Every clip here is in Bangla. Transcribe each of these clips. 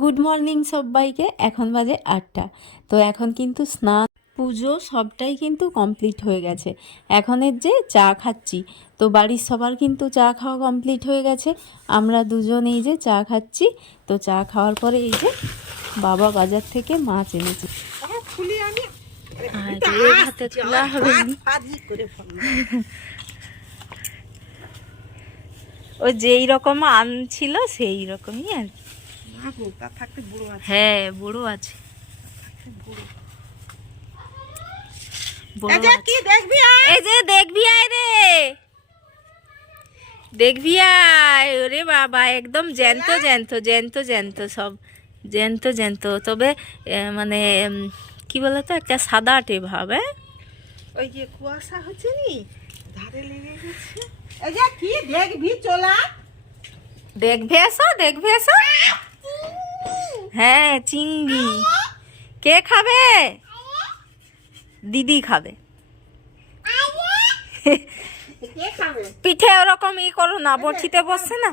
গুড মর্নিং সবাইকে। এখন বাজে 8টা। তো এখন কিন্তু স্নান পুজো সবটাই কিন্তু কমপ্লিট হয়ে গেছে। এখনের যে চা খাচ্ছি, তো বাড়ির সবার কিন্তু চা খাওয়া কমপ্লিট হয়ে গেছে। আমরা দুজন এই যে চা খাচ্ছি। তো চা খাওয়ার পরে এই যে বাবা বাজার থেকে মাছ এনেছে। হাতে খোলা হবে ও যেই রকম আনছিল সেই রকমই আর কি। হ্যাঁ, বুড়ো আছে। এই যে দেখবি আয় রে, দেখবি আয়। ওরে বাবা, একদম জ্যান্ত জ্যান্ত জ্যান্ত জ্যান্ত, সব জ্যান্ত জ্যান্ত। তবে মানে কি বলতো, একটা সাদাটে ভাব। ওই যে কুয়াশা হচ্ছে নি, ধারে লেগে গেছে। এই যে কি দেখবি, চলা দেখবে এসো, দেখবে এসো। হ্যাঁ, চিংড়ি। কে খাবে? দিদি খাবে। পিঠে ওরকম ই করো না, বড়ছিতে বসছে না।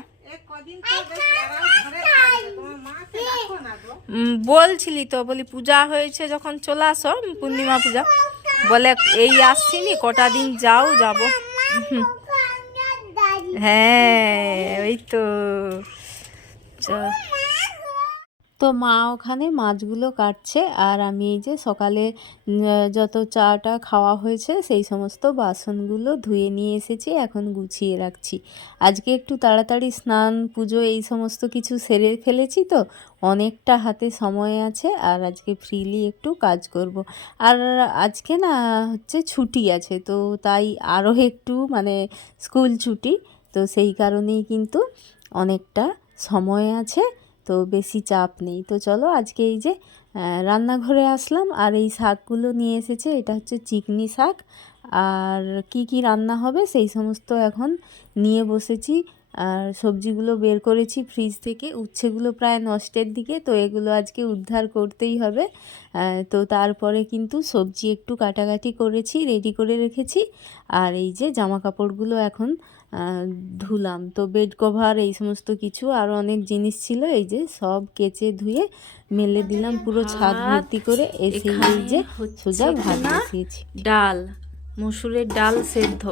বলছিলি তো, বলি পূজা হয়েছে যখন চলে আসো, পূর্ণিমা পূজা বলে এই আসছিনি, কটা দিন যাও, যাব। হ্যাঁ, ওই তো। তো মা ওখানে মাছগুলো কাটছে, আর আমি এই যে সকালে যত চাটা খাওয়া হয়েছে সেই সমস্ত বাসনগুলো ধুয়ে নিয়ে এসেছি, এখন গুছিয়ে রাখছি। আজকে একটু তাড়াতাড়ি স্নান পুজো এই সমস্ত কিছু সেরে ফেলেছি, তো অনেকটা হাতে সময় আছে, আর আজকে ফ্রিলি একটু কাজ করব। আর আজকে না হচ্ছে ছুটি আছে, তো তাই আরও একটু মানে স্কুল ছুটি, তো সেই কারণেই কিন্তু অনেকটা সময় আছে, তো বেশি চাপ নেই। তো চলো আজকে এই যে রান্নাঘরে আসলাম, আর এই শাকগুলো নিয়ে এসেছে। এটা হচ্ছে চিকনি শাক, আর কি কি রান্না হবে সেই সমস্ত এখন নিয়ে বসেছি। আর সবজিগুলো বের করেছি ফ্রিজ থেকে, উচ্ছেগুলো প্রায় নষ্টের দিকে, তো এগুলো আজকে উদ্ধার করতেই হবে। তো তারপরে কিন্তু সবজি একটু কাটাকাটি করেছি, রেডি করে রেখেছি। আর এই যে জামা কাপড়গুলো এখন ধুলাম, তো বেড কভার এই সমস্ত কিছু আরও অনেক জিনিস ছিল, এই যে সব কেচে ধুয়ে মেলে দিলাম পুরো ছাদ ভর্তি করে। এসে এই যে সোজা ভাত বসিয়েছি, ডাল, মসুরের ডাল সেদ্ধ।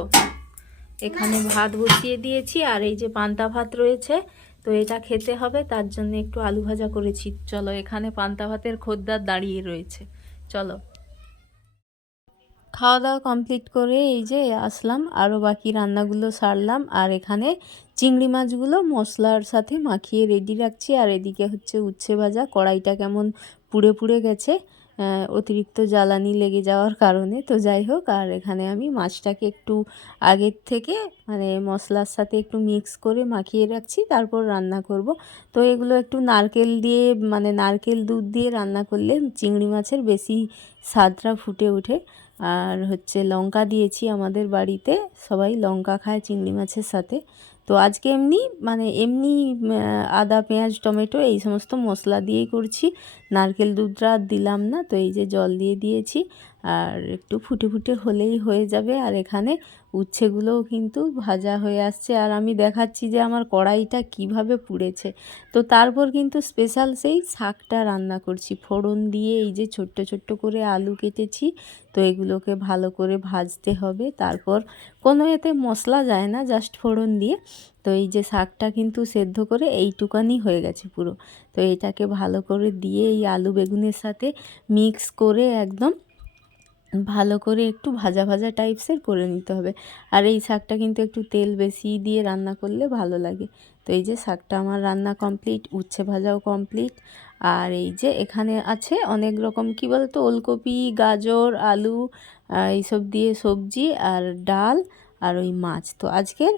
এখানে ভাত বসিয়ে দিয়েছি, আর এই যে পান্তা ভাত রয়েছে, তো এটা খেতে হবে, তার জন্য একটু আলু ভাজা করেছি। চলো, এখানে পান্তা ভাতের খদ্দের দাঁড়িয়ে রয়েছে, চলো। খাওয়া দাওয়া কমপ্লিট করে এই যে আসলাম, আরও বাকি রান্নাগুলো সারলাম, আর এখানে চিংড়ি মাছগুলো মশলার সাথে মাখিয়ে রেডি রাখছি। আর এদিকে হচ্ছে উচ্ছে ভাজা, কড়াইটা কেমন পুড়ে পুড়ে গেছে অতিরিক্ত জ্বালানি লেগে যাওয়ার কারণে, তো যাই হোক। আর এখানে আমি মাছটাকে একটু আগের থেকে মানে মশলার সাথে একটু মিক্স করে মাখিয়ে রাখছি, তারপর রান্না করব। তো এগুলো একটু নারকেল দিয়ে মানে নারকেল দুধ দিয়ে রান্না করলে চিংড়ি মাছের বেশি স্বাদটা ফুটে ওঠে। আর হচ্ছে লঙ্কা দিয়েছি, আমাদের বাড়িতে সবাই লঙ্কা খায় চিংড়ি মাছের সাথে। তো আজকে এমনি আদা পেঁয়াজ টমেটো এই সমস্ত মশলা দিয়েই করছি, নারকেল দুধটা আর দিলাম না। তো এই যে জল দিয়ে দিয়েছি, আর একটু ফুটে ফুটে হলেই হয়ে যাবে। আর এখানে উচ্ছেগুলোও কিন্তু ভাজা হয়ে আসছে, আর আমি দেখাচ্ছি যে আমার কড়াইটা কিভাবে পুড়েছে। তো তারপর কিন্তু স্পেশাল সেই শাকটা রান্না করছি ফোড়ন দিয়ে, এই যে ছোট্ট ছোট্ট করে আলু কেটেছি, তো এগুলোকে ভালো করে ভাজতে হবে। তারপর কোনো এতে মশলা যায় না, জাস্ট ফোড়ন দিয়ে। তো এই যে শাকটা কিন্তু সেদ্ধ করে এইটুকানি হয়ে গেছে পুরো, তো এটাকে ভালো করে দিয়ে এই আলু বেগুনের সাথে মিক্স করে একদম ভালো করে একটু ভাজা ভাজা টাইপসের করে নিতে হবে। আর এই শাকটা কিন্তু একটু তেল বেশি দিয়ে রান্না করলে ভালো লাগে। তো এই যে শাকটা আমার রান্না কমপ্লিট, উচ্ছে ভাজাও কমপ্লিট। আর এই যে এখানে আছে অনেক রকম কি বলতো, ওলকপি, গাজর, আলু এইসব দিয়ে সবজি, আর ডাল, আর ওই মাছ। তো আজকের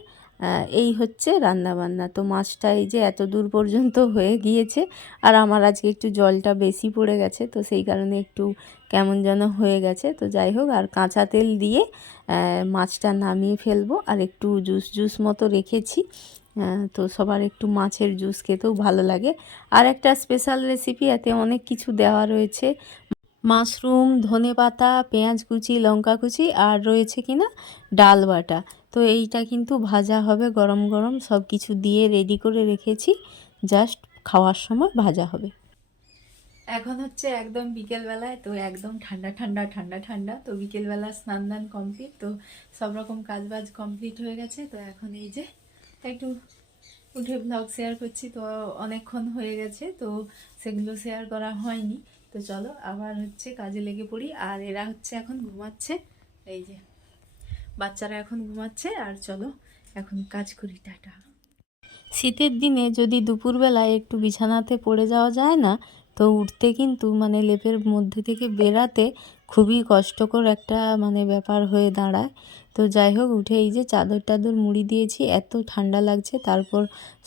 এই হচ্ছে রান্না বান্না। তো মাছটা এই যে এত দূর পর্যন্ত হয়ে গিয়েছে, আর আমার আজকে একটু জলটা বেশি পড়ে গেছে, তো সেই কারণে একটু কেমন যেন হয়ে গেছে। তো যাই হোক, আর কাঁচা তেল দিয়ে মাছটা নামিয়ে ফেলবো, আর একটু জুস জুস মতো রেখেছি। তো সবার একটু মাছের জুস খেতেও ভালো লাগে। আর একটা স্পেশাল রেসিপি, এতে অনেক কিছু দেওয়া রয়েছে, মাশরুম, ধনেপাতা, পেঁয়াজ কুচি, লঙ্কা কুচি, আর রয়েছে কিনা ডাল বাটা। তো এইটা কিন্তু ভাজা হবে গরম গরম, সব কিছু দিয়ে রেডি করে রেখেছি, জাস্ট খাওয়ার সময় ভাজা হবে। এখন হচ্ছে একদম বিকেলবেলায়, তো একদম ঠান্ডা ঠান্ডা ঠান্ডা ঠান্ডা। তো বিকেলবেলা স্নান দান কমপ্লিট, তো সব রকম কাজ বাজ কমপ্লিট হয়ে গেছে। তো এখন এই যে একটু উঠে ব্লগ শেয়ার করছি। তো অনেকক্ষণ হয়ে গেছে, তো সেগুলো শেয়ার করা হয়নি। তো চলো আবার হচ্ছে কাজে লেগে পড়ি। আর এরা হচ্ছে এখন ঘুমাচ্ছে, এই যে বাচ্চারা এখন ঘুমাচ্ছে। আর চলো এখন কাজ করি, টাটা। শীতের দিনে যদি দুপুরবেলায় একটু বিছানাতে পড়ে যাওয়া যায় না, তো উঠতে কিন্তু মানে লেপের মধ্যে থেকে বেরাতে খুবই কষ্টকর একটা মানে ব্যাপার হয়ে দাঁড়ায়। তো যাই হোক, উঠে এই যে চাদর টাদর মুড়ি দিয়েছি, এত ঠান্ডা লাগছে। তারপর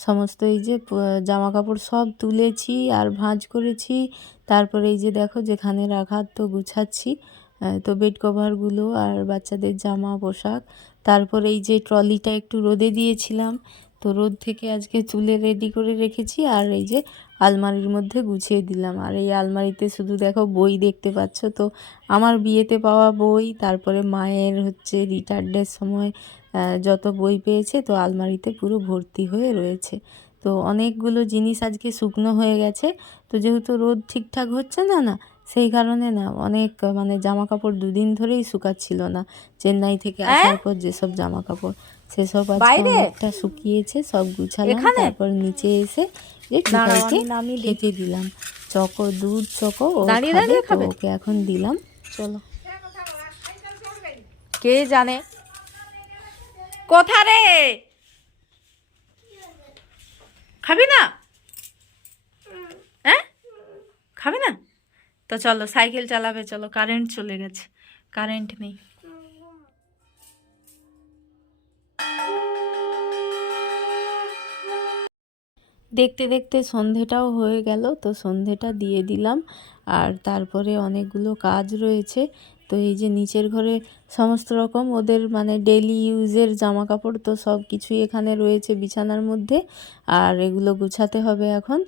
সমস্ত এই যে জামা কাপড় সব তুলেছি আর ভাঁজ করেছি। তারপরে এই যে দেখো যেখানে রাখা তো গুছাচ্ছি। তো বেড কভারগুলো আর বাচ্চাদের জামা পোশাক। তারপর এই যে ট্রলিটা একটু রোদে দিয়েছিলাম, তো রোদ থেকে আজকে তুলে রেডি করে রেখেছি। আর এই যে আলমারির মধ্যে গুছিয়ে দিলাম। আর এই আলমারিতে শুধু দেখো বই দেখতে পাচ্ছ। তো আমার বিয়েতে পাওয়া বই, তারপরে মায়ের হচ্ছে রিটায়ার্ডের সময় যত বই পেয়েছে, তো আলমারিতে পুরো ভর্তি হয়ে রয়েছে। তো অনেকগুলো জিনিস আজকে শুকনো হয়ে গেছে। তো যেহেতু রোদ ঠিকঠাক হচ্ছে না না, সেই কারণে না অনেক মানে জামা কাপড় দুদিন ধরেই শুকাচ্ছিল না। চেন্নাই থেকে আসার পর যেসব জামা কাপড়, সেসব আজকে বাইরে অনেকটা শুকিয়েছে, সব গুছালাম। এখানে তারপর নিচে এসে যে দাঁড়াও, টুকাইকে আমি নামিয়ে দিই। খেতে দিলাম চকো, দুধ চকো ও দাঁড়িয়ে খাবে, দাঁড়িয়ে তো খাবে, ওকে এখন দিলাম। চলো। কে জানে কোথা রে। খাবি না? হ্যাঁ, খাবি না? তো চলো সাইকেল চালাবে, চলো। কারেন্ট চলে গেছে, কারেন্ট নেই। দেখতে দেখতে সন্ধেটাও হয়ে গেল, তো সন্ধেটা দিয়ে দিলাম। আর তারপরে অনেকগুলো কাজ রয়েছে। তো এই যে নিচের ঘরে সমস্ত রকম ওদের মানে ডেলি ইউজের জামা কাপড়, তো সব কিছুই এখানে রয়েছে বিছানার মধ্যে। আর এগুলো গুছাতে হবে এখন।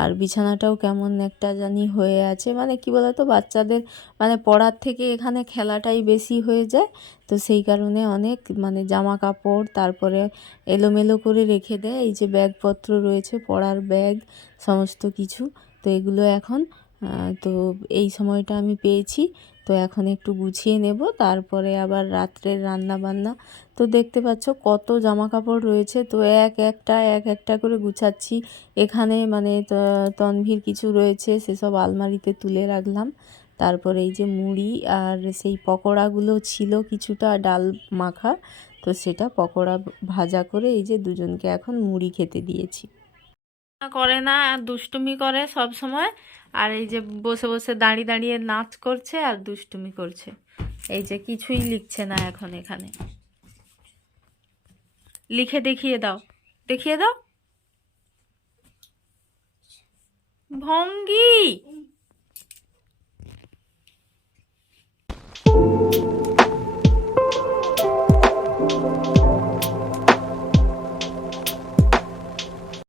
আর বিছানাটাও কেমন একটা জানি হয়ে আছে, মানে কি বলতো, বাচ্চাদের মানে পড়ার থেকে এখানে খেলাটাই বেশি হয়ে যায়। তো সেই কারণে অনেক মানে জামা কাপড় তারপরে এলোমেলো করে রেখে দেয়। এই যে ব্যাগপত্র রয়েছে, পড়ার ব্যাগ সমস্ত কিছু। তো এগুলো এখন তো এই সময়টা আমি পেয়েছি, তো এখন একটু গুছিয়ে নেব। তারপরে আবার রাত্রের রান্না বান্না। তো দেখতে পাচ্ছ কত জামা কাপড় রয়েছে, তো এক একটা করে গুছাচ্ছি। এখানে মানে তনভির কিছু রয়েছে, সেসব আলমারিতে তুলে রাখলাম। তারপরে এই যে মুড়ি আর সেই পকোড়াগুলো ছিল কিছুটা ডাল মাখা, তো সেটা পকোড়া ভাজা করে এই যে দুজনকে এখন মুড়ি খেতে দিয়েছি। করে না, আর দুষ্টুমি করে সব সময়। আর এই যে বসে বসে দাঁড়িয়ে দাঁড়িয়ে নাচ করছে আর দুষ্টুমি করছে। এই যে কিছুই লিখছে না এখন এখানে। লিখে দেখিয়ে দাও, দেখিয়ে দাও। ভঙ্গি